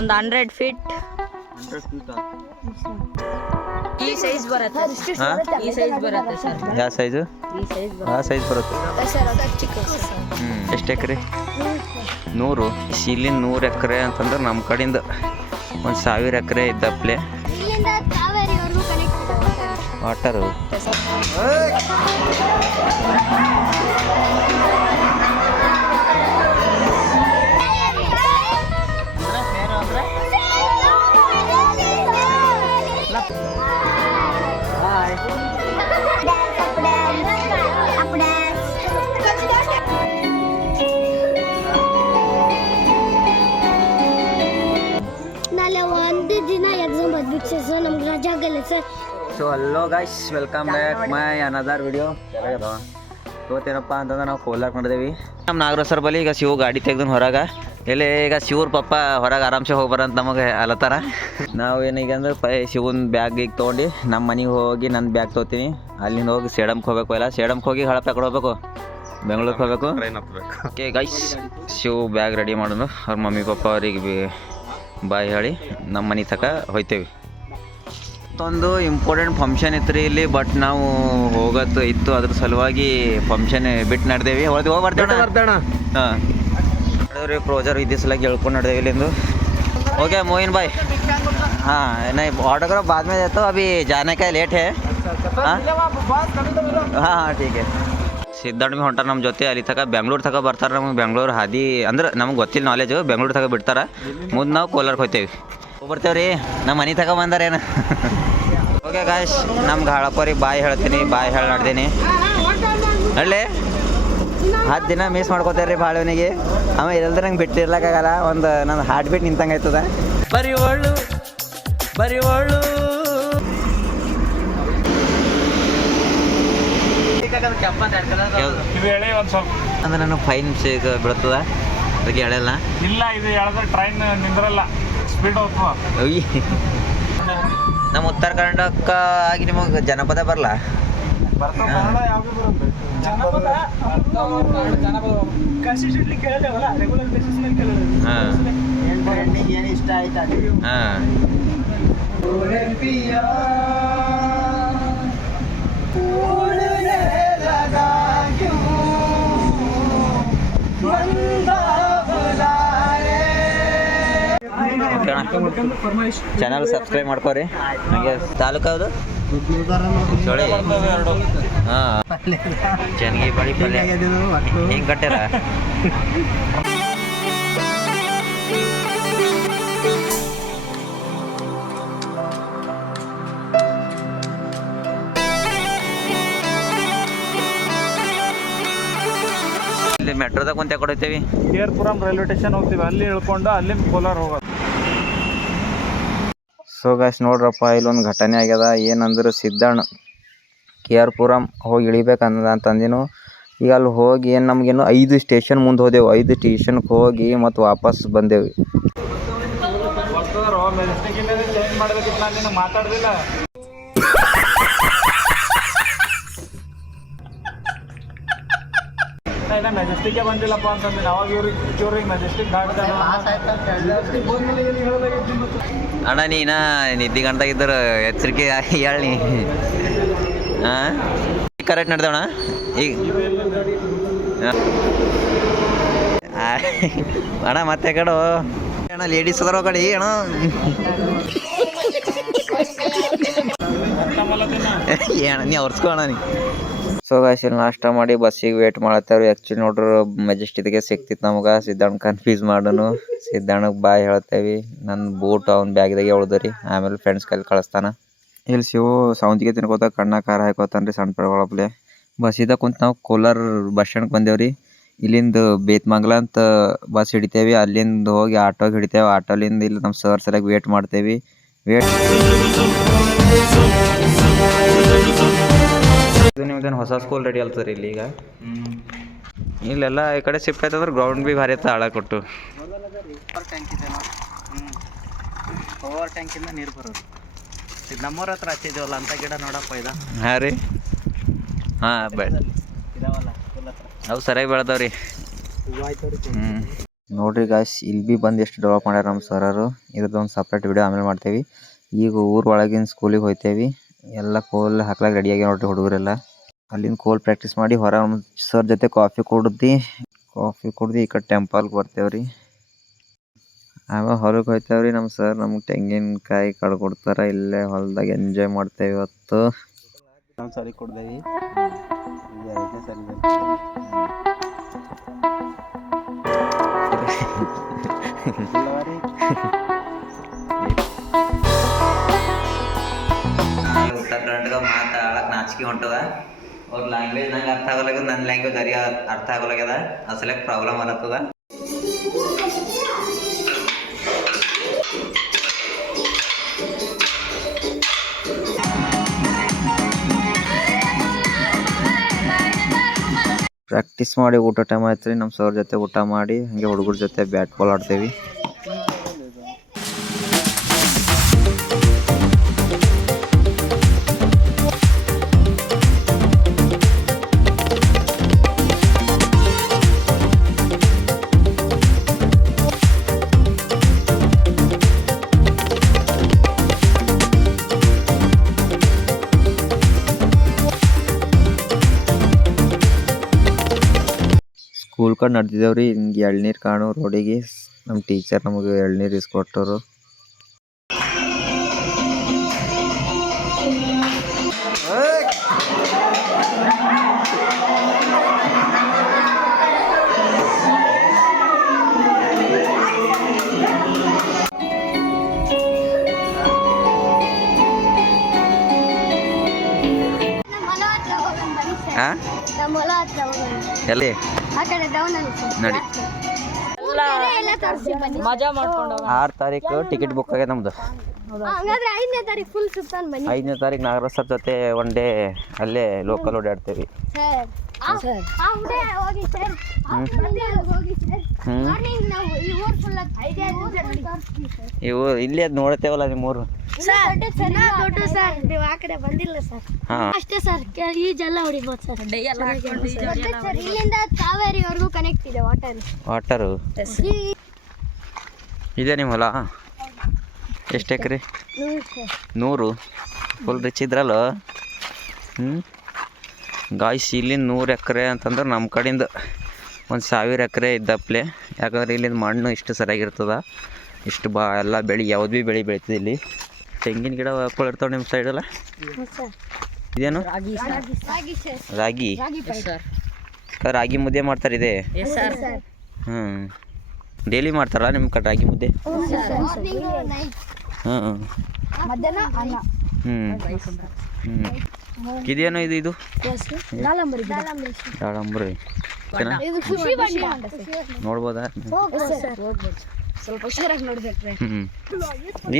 ಒಂದು hundred feet ಈ size ಬರುತ್ತೆ. ಈ ಸೈಜ್ ಬರುತ್ತೆ ಸರ್ ಯಾವ ಸೈಜು ಈ ಸೈಜ್ ಆ ಸೈಜ್ ಬರುತ್ತೆ. ಹ್ಞೂ ಎಷ್ಟು ಎಕರೆ? ನೂರು. ಇಲ್ಲಿ ನೂರು ಎಕರೆ ಅಂತಂದ್ರೆ ನಮ್ಮ ಕಡೆಯಿಂದ ಒಂದು ಸಾವಿರ ಎಕರೆ ಇದ್ದಪ್ಲೆ ಇಲ್ಲಿಂದ ಕಾವೇರಿವರೆಗೂ connect water sir so hello guys welcome back my another video ಇವತ್ತೇನಪ್ಪ ಅಂತಂದ್ರೆ ನಾವು ಕೋಲಾರ ಮಾಡಿದೇವಿ ನಮ್ಮ ನಾಗರಾಜ್ ಸರ್ ಬಳಿ ಈಗ ಶಿವ ಗಾಡಿ ತೆಗ್ದು ಹೊರಗೆ. ಎಲ್ಲಿ ಈಗ ಶಿವ್ರ ಪಪ್ಪ ಹೊರಗೆ ಆರಾಮ್ಸೆ ಹೋಗ್ಬಾರಂತ ನಮಗೆ ಅಲತ್ತಾರ ನಾವು ಏನೀಗ ಅಂದ್ರೆ ಪೈ ಶಿವನ್ ಬ್ಯಾಗ್ ಈಗ ತೊಗೊಂಡು ನಮ್ಮ ಮನೆಗೆ ಹೋಗಿ ನನ್ನ ಬ್ಯಾಗ್ ತೊಗೋತೀನಿ ಅಲ್ಲಿಂದ ಹೋಗಿ ಸೇಡಮ್ಗೆ ಹೋಗ್ಬೇಕು ಎಲ್ಲ. ಸೇಡಮ್ಗೆ ಹೋಗಿ ಹಳಪ ಕಡೆ ಹೋಗ್ಬೇಕು ಬೆಂಗಳೂರಿಗೆ ಹೋಗ್ಬೇಕು? Okay guys Shiv bag ready ಮಾಡೋದು ಅವ್ರ ಮಮ್ಮಿ ಪಪ್ಪ ಅವ್ರಿಗೆ ಬಿ- ಬಾಯ್ ಹೇಳಿ ನಮ್ಮ ಮನೆ ತಕ ಹೋಯ್ತೇವೆ. ಮತ್ತೊಂದು ಇಂಪಾರ್ಟೆಂಟ್ ಫಂಕ್ಷನ್ ಇತ್ತು ರೀ ಇಲ್ಲಿ ಬಟ್ ನಾವು ಹೋಗೋದು ಇತ್ತು ಅದ್ರ ಸಲುವಾಗಿ ಫಂಕ್ಷನ್ ಬಿಟ್ಟು ನಡೆದೇವಿ ಹೊಳ್ದು ಹೋಗಿ ಬರ್ತೇವೆ ಹಾಂ ನೋಡಿದ್ರಿ ಪ್ರೋಜರ್ ಇದ್ದ ಸಲಾಗಿ ಹೇಳ್ಕೊಂಡು ನಡೆದೇವಿ ಇಲ್ಲಿಂದು ಓಕೆ मोइन भाई हाँ नहीं ऑटोग्राफ बाद में देता हूँ अभी जाने का लेट है हाँ हाँ हाँ ठीक है ಸಿದ್ಧಾರ್ಥ ಭೀ ಹೊಂಟಾರ ನಮ್ಮ ಜೊತೆ ಅಲ್ಲಿ ತಕ ಬೆಂಗ್ಳೂರು ತಕ ಬರ್ತಾರೆ ನಮಗೆ ಬೆಂಗ್ಳೂರು ಹಾದಿ ಅಂದ್ರೆ ನಮಗೆ ಗೊತ್ತಿಲ್ಲ ನಾಲೆಜು ಬೆಂಗ್ಳೂರು ತಕ ಬಿಡ್ತಾರೆ ಮುಂದೆ ನಾವು ಕೋಲಾರಕ್ಕೆ ಹೋಗ್ತೇವೆ ಹೋಗ್ಬರ್ತೇವೆ ರೀ ನಮ್ಮ ಮನೆ ತಕ ಬಂದಾರೇನು ಓಕೆ ಗಾಯ್ಸ್ ನಮ್ಗೆ ಹಾಳಪ್ಪರಿಗೆ ಬಾಯ್ ಹೇಳ್ತೀನಿ ಬಾಯಿ ಹೇಳಿ ನಡ್ದೀನಿ ನಡ್ಲಿ? ಹತ್ತು ದಿನ ಮಿಸ್ ಮಾಡ್ಕೋತಾರೆ ರೀ ಭಾಳವನಿಗೆ ಅವ ಇಲ್ಲದ್ರೆ ನಂಗೆ ಬಿಟ್ಟಿರ್ಲಕ್ಕಾಗಲ್ಲ. ಒಂದು ನನ್ನ ಹಾರ್ಟ್ ಬೀಟ್ ನಿಂತಂಗೆ ಆಯ್ತದ. ಬರಿ ಒಳ್ಳು ಬರಿ ಒಳ್ಳು ಇದು ಎಳೆ ಒಂದು ಅಂದ್ರೆ ನನಗೆ ಫೈನ್ ಇದು ಬೀಳ್ತದ. ಅದಕ್ಕೆ ಹೇಳಲ್ಲ. ಇಲ್ಲ ಇದು ಎಳೆದ್ರೆ ಟ್ರೈನ್ ನಿಂದ್ರಲ್ಲ. ನಮ್ಮ ಉತ್ತರ ಕರ್ನಾಟಕ ಆಗಿ ನಿಮಗೆ ಜನಪದ ಬರಲ್ಲ ಯಾವ್ದು ಬರುತ್ತೆ? ಹಾಂ. ಚಾನಲ್ ಸಬ್ಸ್ಕ್ರೈಬ್ ಮಾಡ್ಕೋರಿ. ನನಗೆ ತಾಲೂಕು ಯಾವುದು? ಚೋಳಿ ಹಾಂ. ಚೆನ್ಗಿ ಬಳಿ ಪಲ್ಯ. ಹಿಂಗೆ ಕಟ್ಟ್ಯಾರ? ಇಲ್ಲಿ ಮೆಟ್ರೋದಾಗ ಕುಂತ ಕೊಡೈತೇವಿ? ಕೇರ್ಪುರಂ ರೈಲ್ವೆ ಸ್ಟೇಷನ್ ಹೋಗ್ತೀವಿ. ಅಲ್ಲಿ ಇಳ್ಕೊಂಡು ಅಲ್ಲಿ ಕೋಲಾರ ಹೋಗೋದು. ಸೊ ಗಾಯ್ಸ್ ನೋಡ್ರಪ್ಪ, ಇಲ್ಲೊಂದು ಘಟನೆ ಆಗ್ಯದ. ಏನಂದ್ರೆ ಸಿದ್ದಣ್ಣ ಕೆ ಆರ್ ಪುರಂ ಹೋಗಿ ಇಳಿಬೇಕಂದ ಅಂತಂದಿನು ಈಗ ಅಲ್ಲಿ ಹೋಗಿ ಏನು ನಮಗೇನು ಐದು ಸ್ಟೇಷನ್ ಮುಂದೆ ಹೋದೆವು. ಐದು ಸ್ಟೇಷನ್ಗೆ ಹೋಗಿ ಮತ್ತು ವಾಪಸ್ ಬಂದೆವು. ಇಲ್ಲ ಆ ಮೆಜೆಸ್ಟಿಕ್ಕೆ ಬಂದಿಲ್ಲಪ್ಪ ಅಂತಂದಿನ ಅವಾಗ ಇವ್ರಿಗೆ ಇವ್ರಿಗೆ ಮೆಜೆಸ್ಟಿಕ್ ಅಣ್ಣ ನೀನ ನಿದ್ದೆ ಗಂಟಾಗಿದ್ದರು ಎಚ್ಚರಿಕೆ ಹೇಳಿ ಹಾಂ ಕರೆಕ್ಟ್ ನಡೆದವಣ ಈಗ ಆ, ಅಣ್ಣ ಮತ್ತೆ ಕಡು ಅಣ್ಣ ಲೇಡೀಸ್ ಅದರ ಕಡೆ ಅಣ್ಣ. ಏನ ನೀ ಅವ್ರಸ್ಕೋ ಅಣ್ಣ ನೀ. ಸೊ ಗಾಯ್ಸ್ ಇಲ್ಲಿ ನಾಷ್ಟ ಮಾಡಿ ಬಸ್ಸಿಗೆ ವೇಟ್ ಮಾಡತ್ತಾರ ಆ್ಯಕ್ಚುಲಿ ನೋಡ್ರಿ ಮೆಜೆಸ್ಟಿದ್ಗೆ ಸಿಕ್ತಿತ್ತು ನಮ್ಗೆ. ಸಿದ್ದಣ್ಣ ಕನ್ಫ್ಯೂಸ್ ಮಾಡೋನು. ಸಿದ್ದಣ್ಣಗೆ ಬಾಯ್ ಹೇಳ್ತೇವೆ. ನನ್ನ ಬೂಟ್ ಅವ್ನ ಬ್ಯಾಗ್ದಾಗೆ ಉಳ್ದರಿ. ಆಮೇಲೆ ಫ್ರೆಂಡ್ಸ್ ಕೈಲಿ ಕಳಿಸ್ತಾನ. ಇಲ್ಲಿ ಶಿವು ಸೌಂದಿಗೆ ತಿನ್ಕೋತ ಕಣ್ಣ ಖಾರ ಹಾಕೋತಾನ್ರಿ ಸಣ್ಣ ಪಡಗೊಳಪ್ಲೆ ಬಸ್ಸಿದಾಗ ಕುಂತ ನಾವು ಕೋಲಾರ ಬಸ್ ಸ್ಟ್ಯಾಂಡ್ಗೆ ಬಂದೇವ್ರಿ. ಇಲ್ಲಿಂದ ಬೇತ್ಮಂಗ್ಲ ಅಂತ ಬಸ್ ಹಿಡಿತೇವಿ. ಅಲ್ಲಿಂದ ಹೋಗಿ ಆಟೋಗೆ ಹಿಡಿತೇವೆ. ಆಟೋಲಿಂದ ಇಲ್ಲಿ ನಮ್ಮ ಸರ್ ಸರಿಯಾಗಿ ವೇಟ್ ಮಾಡ್ತೇವೆ. ವೇಟ್ ಇದು ನಿಮ್ದೇನು ಹೊಸ ಸ್ಕೂಲ್ ರೆಡಿ ಆಗ್ತದೆ ಇಲ್ಲಿ ಈಗ? ಇಲ್ಲೆಲ್ಲ ಈ ಕಡೆ ಶಿಫ್ಟ್ ಆಯ್ತಂದ್ರೆ ಗ್ರೌಂಡ್ ಭೀ ಭಾರಿ ಆಳ ಕೊಟ್ಟು. ಓವರ್ ಟ್ಯಾಂಕಿಂದ ನೀರು ಬರೋದು. ಇದು ನಮ್ಮೂರ ಹತ್ರ ಅಂತ ಗಿಡ ನೋಡಪ್ಪ ಇದ. ಹಾಂ ರೀ. ಹಾಂ ಬೆ ಇದಾವಲ್ಲ ಫುಲ್ ಹತ್ರ. ಅವು ಸರಿಯಾಗಿ ಬೆಳೆದವ್ರಿ. ಹ್ಞೂ ನೋಡ್ರಿ ಗಾಯ್ಸ್ ಇಲ್ಲಿ ಭೀ ಬಂದು ಎಷ್ಟು ಡೆವಲಪ್ ಮಾಡ್ಯಾರ ನಮ್ಮ ಸರರು ಇದ್ರದ್ದೊಂದು ಸಪ್ರೇಟ್ ವಿಡಿಯೋ ಆಮೇಲೆ ಮಾಡ್ತೇವೆ. ಈಗ ಊರ್ ಒಳಗಿನ ಸ್ಕೂಲಿಗೆ ಹೋಗ್ತೇವಿ ಎಲ್ಲ ಕೋಲ್ ಹಾಕ್ಲಾಕ ಆಗ್ಯಾವ ನೋಡ್ರಿ ಹುಡುಗರೆಲ್ಲ. ಅಲ್ಲಿಂದ ಕೋಲ್ ಪ್ರಾಕ್ಟೀಸ್ ಮಾಡಿ ಹೊರ ಸರ್ ಜೊತೆ ಕಾಫಿ ಕುಡ್ದು ಕಾಫಿ ಕುಡ್ದು ಈ ಕಡೆ ಟೆಂಪಲ್ಗೆ ಬರ್ತೇವ್ರಿ. ಆಮೇಲೆ ಹೊರಗೆ ಹೋಯ್ತೇವ್ರಿ ನಮ್ಮ ಸರ್ ನಮ್ಗೆ ತೆಂಗಿನಕಾಯಿ ಕಡ್ಕೊಡ್ತಾರ ಇಲ್ಲೇ ಹೊಲದಾಗ ಎಂಜಾಯ್ ಮಾಡ್ತೇವೆ ಇವತ್ತು. ಸರಿ ಕೊಡ್ದೇವಿ ಉತ್ತರ ನಾಚಿಕೆ ಹೊಂಟದ. ಅವ್ರ ಲ್ಯಾಂಗ್ವೇಜ್ ನಂಗೆ ಅರ್ಥ ಆಗೋಲಾಗ್ಯದ ನನ್ನ ಲ್ಯಾಂಗ್ವೇಜ್ ಅರಿಯ ಅರ್ಥ ಆಗೋಲಾಗ್ಯದ ಅಸಲಕ್ಕೆ ಪ್ರಾಬ್ಲಮ್ ಆಗತ್ತದ ಪ್ರಾಕ್ಟೀಸ್ ಮಾಡಿ ಊಟ ಟೈಮ್ ಆಯ್ತು ರೀ ನಮ್ಮ ಸರ್ ಜೊತೆ ಊಟ ಮಾಡಿ, ಹಂಗೆ ಹುಡುಗರ ಜೊತೆ ಬ್ಯಾಟ್ ಬಾಲ್ ಆಡ್ತೇವಿ. ಸ್ಕೂಲ್ ನಡೆದಿದ್ದೇವೆ ರೀ. ಹಿಂಗೆ ಎಳ್ನೀರು ಕಾಣು ರೋಡಿಗೆ. ನಮ್ಮ ಟೀಚರ್ ನಮಗೆ ಎಳ್ನೀರು ಇಸ್ಕೊಟ್ಟರು. ಎಲ್ಲಿ? ನಡಿ. ಮಜಾ ಮಾಡ್ಕೊಂಡು ಹೋಗೋಣ ಆರು ತಾರೀಕು ಟಿಕೆಟ್ ಬುಕ್ ಆಗ್ಯದ ನಮ್ದು. ಹಂಗಾದ್ರೆ ಐದನೇ ತಾರೀಕು ಫುಲ್ ಸುತ್ತಾನ್ ಬನ್ನಿ. ಐದನೇ ತಾರೀಕು ನಾಗರಾಜ್ ಸರ್ ಜೊತೆ ಒನ್ ಡೇ ಅಲ್ಲೇ ಲೋಕಲ್ ಓಡಾಡ್ತೇವಿ. ಸರ್ ಆ ಹುಡುಗ ಹೋಗಿ ಸರ್ ಬಂದೆ ಹೋಗಿ ಸರ್ ಮಾರ್ನಿಂಗ್ ನಾವು ಈ ಊರ್ ಫುಲ್ ಐಡಿಯಾ ತೋರಿಸ್ತೀವಿ ಸರ್ ಇವು ಇಲ್ಲಿ ಅದು ನೋಡ್ತೇವಲ್ಲ ನಿಮ್ಮೂರು ಸರ್ ದೊಡ್ಡ ಸರ್ ನೀವು ಆ ಕಡೆ ಬಂದಿಲ್ಲ ಸರ್ ಹಾಂ. ಅಷ್ಟೇ ಸರ್ ಈಜೆಲ್ಲ ಹೊಡಿಬೋದು ಸರ್ ಸರ್ ಇಲ್ಲಿಂದ ಕಾವೇರಿವರೆಗೂ ಕನೆಕ್ಟ್ ಇದೆ ವಾಟರ್ ವಾಟರು ಇದೆ ನಿಮ್ಮ ಹೊಲ? ಎಷ್ಟು ಎಕ್ರೆ? ನೂರು ಫುಲ್ ರಿಚ್ ಇದ್ರಲ್ಲೋ? ಹ್ಞೂ ಗಾಯ್ಸ್ ಇಲ್ಲಿಂದ ನೂರು ಎಕರೆ ಅಂತಂದ್ರೆ ನಮ್ಮ ಕಡೆಯಿಂದ ಒಂದು ಸಾವಿರ ಎಕರೆ ಇದ್ದಪ್ಲೆ. ಯಾಕಂದ್ರೆ ಇಲ್ಲಿಂದ ಮಣ್ಣು ಇಷ್ಟು ಸರಿಯಾಗಿರ್ತದೆ. ಇಷ್ಟು ಬಾ ಎಲ್ಲ ಬೆಳೆ ಯಾವ್ದು ಭೀ ಬೆಳೆ ಬೆಳೀತದೆ ಇಲ್ಲಿ. ತೆಂಗಿನ ಗಿಡ ಇರ್ತಾವೆ ನಿಮ್ಮ ಸೈಡಲ್ಲ ಇದೇನು? ರಾಗಿ ರಾಗಿ ಸರ್. ರಾಗಿ ಸರ್. ರಾಗಿ? ಮುದ್ದೆ ಮಾಡ್ತಾರೆ ಇದೆ? Yes sir. ಹ್ಞೂ ಡೈಲಿ ಮಾಡ್ತಾರಲ್ಲ ನಿಮ್ಮ ಕಡೆ ರಾಗಿ ಮುದ್ದೆ? ಹ್ಞೂ ಹ್ಞೂ ಇದೇನು ಇದು ಇದು? ದಾಳಂಬರಿ ನೋಡ್ಬೋದಾ? ಸ್ವಲ್ಪ ಹುಷಾರಾಗಿ ನೋಡ್ಬೇಕ್ರೆ. ಹ್ಞೂ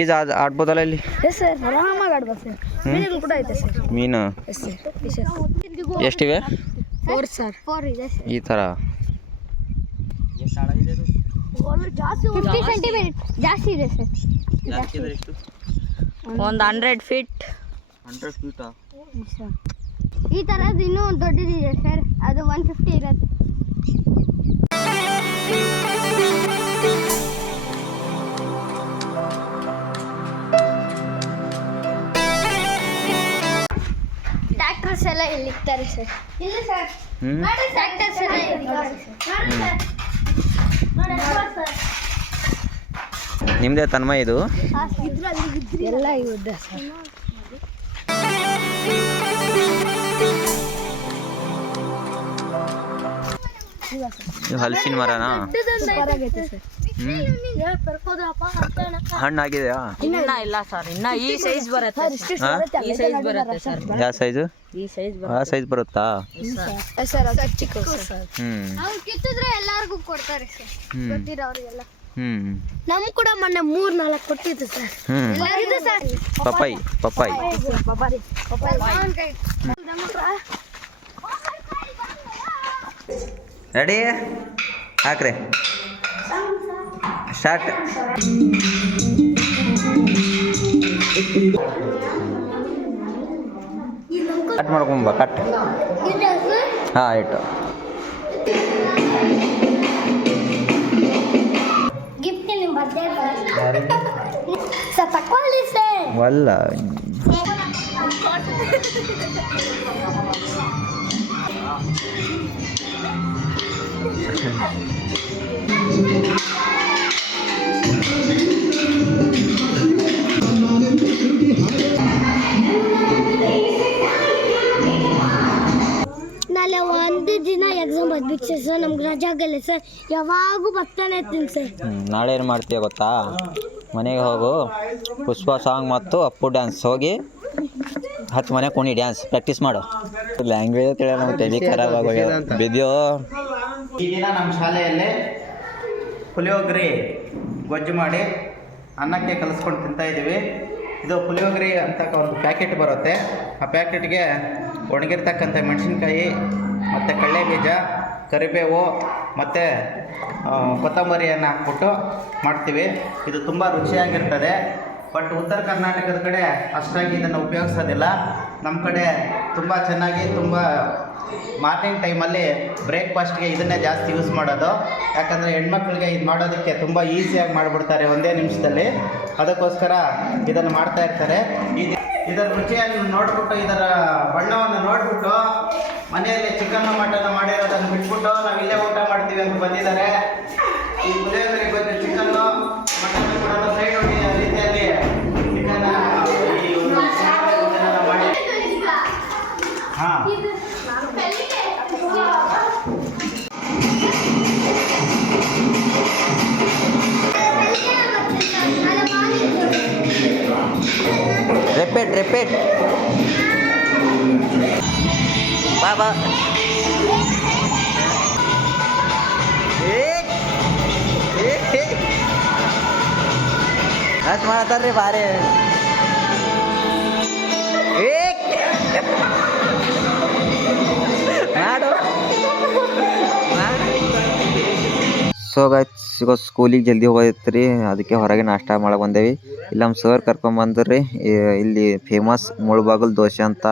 ಈಜು ಆಡ್ ಆಡ್ಬೋದಲ್ಲ ಇಲ್ಲಿ? ಎಸ್ ಸರ್ ಆರಾಮಾಗಿ ಆಡ್ಬೋದು ಸರ್ ಮೀನುಗಳು ಕೂಡ ಐತೆ ಸರ್ ಮೀನು? ಎಷ್ಟಿವೆ? ಫೋರ್ ಸರ್ ಫೋರ್ ಇದೆ ಸರ್ ಈ ಥರ? ಜಾಸ್ತಿ ಫಿಫ್ಟಿ ಸೆಂಟಿಮೀಟರ್ ಜಾಸ್ತಿ. ಇದೆ ಸರ್ ಒಂದು ಹಂಡ್ರೆಡ್ ಫೀಟ್ ಹಂಡ್ರೆಡ್ ಫೀಟಾ ಈ ಥರದ್ದು ಇನ್ನೂ ಒಂದು ದೊಡ್ಡದಿದೆ ಸರ್. ಅದು ಒನ್ ಫಿಫ್ಟಿ ಇರುತ್ತೆ. ಡಾಕ್ಟರ್ಸ್ ಎಲ್ಲ ಇಲ್ಲಿ ಇರ್ತಾರೆ ಸರ್? ಇಲ್ಲ ಸರ್. ಹ್ಞೂ ಟ್ರ್ಯಾಕ್ಟರ್ಸ್ ಎಲ್ಲ ಸರ್? ನಿಮ್ಮದೇ ತನ್ಮ ಇದು? ಎಲ್ಲ ಇದೆ ಸರ್. ಇದು ಹಲಸಿನ ಮರನಾ ಸೂಪರ್ ಆಗೈತೆ ಸರ್ ಹ್ಞೂ ಕರ್ಕೋದಪ್ಪ ಹಣ್ಣಾಗಿದೆಯಾ ಇನ್ನ ಇಲ್ಲ ಸರ್ ಇನ್ನ ಈ ಸೈಜ್ ಬರುತ್ತೆ ಹಾಂ ಈ ಸೈಜ್ ಬರುತ್ತೆ ಸರ್ ಯಾವ ಸೈಜು ಈ ಸೈಜ್ ಆ ಸೈಜ್ ಬರುತ್ತಾ? ಸರ್ ಚಿಕ್ಕ ಸರ್ ಹ್ಞೂ ಅವ್ರು ಕಿತ್ತಿದ್ರೆ ಎಲ್ಲರಿಗೂ ಕೊಡ್ತಾರೆ ಸರ್ ಗೊತ್ತಿರೋರಿಗೆಲ್ಲ. ನಮ್ ಕೂಡ ಮೊನ್ನೆ ಮೂರ್ ನಾಲ್ಕು ಕೊಟ್ಟಿದ್ದು ಸರ್. ಇದು ಸರ್. ಪಪ್ಪಾಯಿ ಪಪ್ಪಾಯಿ. ರೆಡಿ ಹಾಕ್ರಿ. ಸ್ಟಾರ್ಟ್ ಕಟ್ ಮಾಡ್ಕೊಂಬ ಕಟ್ ಹಾಂ ಇಟ್ಟು ವಲ್ಲ ನಾಳೆ ಒಂದು ದಿನ ಎಕ್ಸಾಮ್ ಬರ್ಬಿಟ್ಟು ಸರ್ ನಮ್ಗೆ ರಜಾ ಆಗಲ್ಲ ಸರ್. ಯಾವಾಗೂ ಬರ್ತಾನೆ ಇರ್ತೀನಿ ಸರ್. ನಾಳೆ ಏನು ಮಾಡ್ತೀಯ ಗೊತ್ತಾ? ಮನೆಗೆ ಹೋಗು ಪುಷ್ಪ ಸಾಂಗ್ ಮತ್ತು ಅಪ್ಪು ಡ್ಯಾನ್ಸ್ ಹೋಗಿ ಹತ್ತು ಮನೆ ಕುಣಿ ಡ್ಯಾನ್ಸ್ ಪ್ರಾಕ್ಟೀಸ್ ಮಾಡು. ಲ್ಯಾಂಗ್ವೇಜ್ ತಿಳಿಯೋ ನಮ್ಗೆ ತಲೆ ಖರಾಬ್ ಆಗೋಗ್ಯದ ಬಿದ್ಯೋ. ಈ ದಿನ ನಮ್ಮ ಶಾಲೆಯಲ್ಲಿ ಪುಳಿಯೋಗ್ರಿ ಗೊಜ್ಜು ಮಾಡಿ ಅನ್ನಕ್ಕೆ ಕಲಿಸ್ಕೊಂಡು ತಿಂತಾ ಇದ್ದೀವಿ. ಇದು ಪುಳಿಯೋಗ್ರಿ ಅಂತ ಒಂದು ಪ್ಯಾಕೆಟ್ ಬರುತ್ತೆ. ಆ ಪ್ಯಾಕೆಟ್ಗೆ ಒಣಗಿರ್ತಕ್ಕಂಥ ಮೆಣಸಿನ್ಕಾಯಿ ಮತ್ತು ಕಡಲೆ ಬೀಜ ಕರಿಬೇವು ಮತ್ತು ಕೊತ್ತಂಬರಿಯನ್ನು ಹಾಕ್ಬಿಟ್ಟು ಮಾಡ್ತೀವಿ. ಇದು ತುಂಬ ರುಚಿಯಾಗಿರ್ತದೆ. ಬಟ್ ಉತ್ತರ ಕರ್ನಾಟಕದ ಕಡೆ ಅಷ್ಟಾಗಿ ಇದನ್ನು ಉಪಯೋಗಿಸೋದಿಲ್ಲ. ನಮ್ಮ ಕಡೆ ತುಂಬ ಚೆನ್ನಾಗಿ, ತುಂಬ ಮಾರ್ನಿಂಗ್ ಟೈಮಲ್ಲಿ ಬ್ರೇಕ್ಫಾಸ್ಟ್ಗೆ ಇದನ್ನೇ ಜಾಸ್ತಿ ಯೂಸ್ ಮಾಡೋದು. ಯಾಕಂದರೆ ಹೆಣ್ಮಕ್ಳಿಗೆ ಇದು ಮಾಡೋದಕ್ಕೆ ತುಂಬ ಈಸಿಯಾಗಿ ಮಾಡಿಬಿಡ್ತಾರೆ ಒಂದೇ ನಿಮಿಷದಲ್ಲಿ. ಅದಕ್ಕೋಸ್ಕರ ಇದನ್ನು ಮಾಡ್ತಾ ಇರ್ತಾರೆ. ಇದು ಇದರ ರುಚಿಯನ್ನು ನೋಡ್ಬಿಟ್ಟು ಇದರ ಬಣ್ಣವನ್ನು ನೋಡ್ಬಿಟ್ಟು ಮನೆಯಲ್ಲಿ ಚಿಕನ್ ಮಟನ್ ಮಾಡಿರೋದನ್ನು ಬಿಟ್ಬಿಟ್ಟು ನಾವು ಇಲ್ಲೇ ಊಟ ಮಾಡ್ತೀವಿ ಅಂತ ಬಂದಿದ್ದಾರೆ. ಈ ರಿಪೀಟ್ ರಿಪೀಟ್ ಬಾ ಬಾ ಅಷ್ಟು ಮಾಡತ್ತಾರ್ರಿ ಸೊ ಗಾಯ್ಸ್ ಈಗ ಸ್ಕೂಲಿಗೆ ಜಲ್ದಿ ಹೋಗೋದಿತ್ತು ರೀ ಅದಕ್ಕೆ ಹೊರಗೆ ನಾಷ್ಟ ಮಾಡಕ್ಕೆ ಬಂದೇವಿ. ಇಲ್ಲಿ ನಮ್ಮ ಸರ್ ಕರ್ಕೊಂಬಂದ್ರಿ ಇಲ್ಲಿ ಫೇಮಸ್ ಮುಳ್ಬಾಗಲ್ ದೋಸೆ ಅಂತ.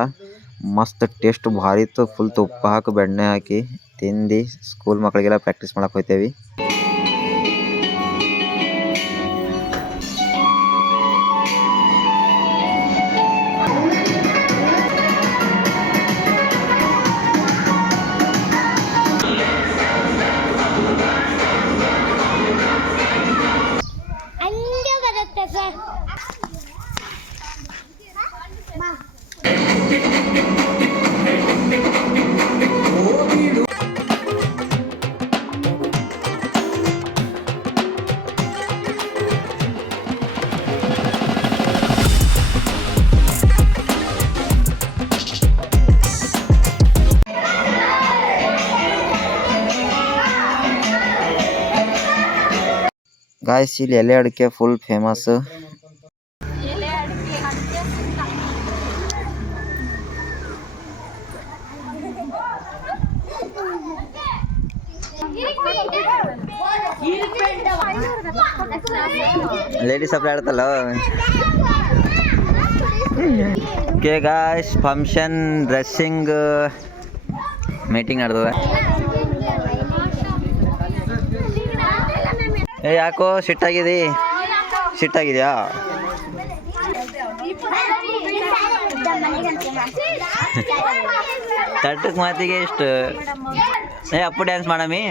ಮಸ್ತ್ ಟೇಸ್ಟ್ ಭಾರಿ ಇತ್ತು. ಫುಲ್ ತುಪ್ಪ ಹಾಕಿ, ಬೆಣ್ಣೆ ಹಾಕಿ ತಿಂದು ಸ್ಕೂಲ್ ಮಕ್ಕಳಿಗೆಲ್ಲ ಪ್ರಾಕ್ಟೀಸ್ ಮಾಡಕ್ಕೆ ಹೋಗ್ತೇವಿ ಗಾಯ್ಸ್ ಇಲ್ಲಿ ಎಲೆ ಅಡಿಕೆ full famous ladies apply ಆಡ್ತಲ್ಲ okay guys function dressing meeting ನಡೆದದ. ಏ ಯಾಕೋ ಸಿಟ್ಟಾಗಿದಿ ಸಿಟ್ಟಾಗಿದೆಯಾ ತಟ್ಟಕ್ಕೆ ಮಾತಿಗೆ ಎಷ್ಟು? ಏ ಅಪ್ಪು ಡ್ಯಾನ್ಸ್ ಮಾಡಮಿ?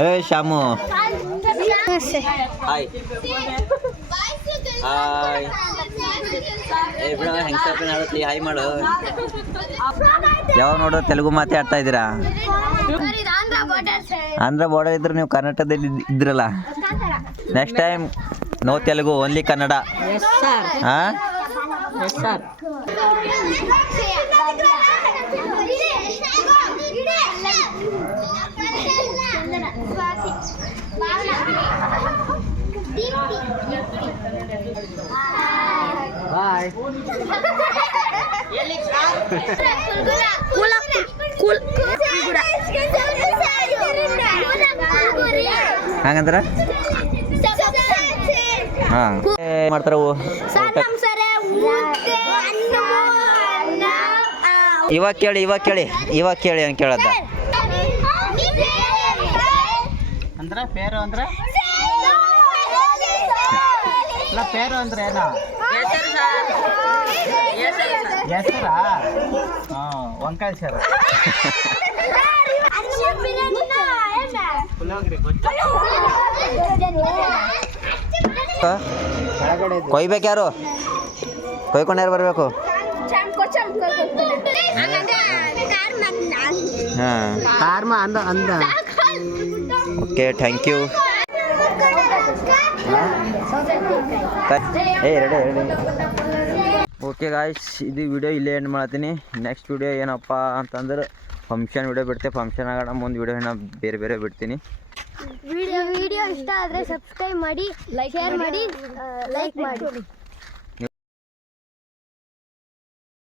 ಏ ಶ್ಯಾಮು ಹಾಯ್ ಹಾಯ್ ಏ ಬಿಡ ಹೆಂಗ್ ಆಡತ್ತಿ ಹಾಯ್ ಮಾಡು. ಯಾವಾಗ ನೋಡೋ ತೆಲುಗು ಮಾತಾಡ್ತಾ ಇದ್ದೀರಾ? ಆಂಧ್ರ ಬಾರ್ಡರ್ ಇದ್ರೆ ನೀವು ಕರ್ನಾಟಕದಲ್ಲಿ ಇದ್- ಇದ್ರಲ್ಲ. Next time no Telugu only Kannada. Yes sir ಹಾ? ಹಂಗಂದ್ರ ಹಾ ಮಾಡ್ತಾರ ಇವಾಗ ಕೇಳಿ ಇವಾಗ ಕೇಳಿ ಇವಾಗ ಕೇಳಿ ಅಂತ ಕೇಳದ ಅಂದ್ರೆ ಪೇರು ಅಂದ್ರೆ ಪೇರು ಅಂದ್ರೆ ಏನೋ ಹೆಸರಾ ಹಾಂ ವಂಕಾಯ್ ಸರ್. ಕೊಯ್ಬೇಕು ಯಾರು? ಕೊಯ್ಕೊಂಡು ಯಾರು ಅಂದ ಅಂದ. ಓಕೆ ಥ್ಯಾಂಕ್ ಯು ಏ ಎರಡೇ ಎರಡು. ಓಕೆ ಗಾಯ್ಸ್ ಇದು ವಿಡಿಯೋ ಇಲ್ಲೇ ಎಂಡ್ ಮಾಡ್ತೀನಿ. ನೆಕ್ಸ್ಟ್ ವಿಡಿಯೋ ಏನಪ್ಪ ಅಂತಂದ್ರೆ ಫಂಕ್ಷನ್ ವಿಡಿಯೋ ಬಿಡ್ತೆ. ಫಂಕ್ಷನ್ ಆಗೋಣ ಮುಂದೆ ವಿಡಿಯೋ ಏನೋ ಬೇರೆ ಬೇರೆ ಬಿಡ್ತೀನಿ. ವಿಡಿಯೋ ವಿಡಿಯೋ ಇಷ್ಟ ಆದರೆ ಸಬ್ಸ್ಕ್ರೈಬ್ ಮಾಡಿ ಶೇರ್ ಮಾಡಿ. ಲೈಕ್ ಮಾಡಿ.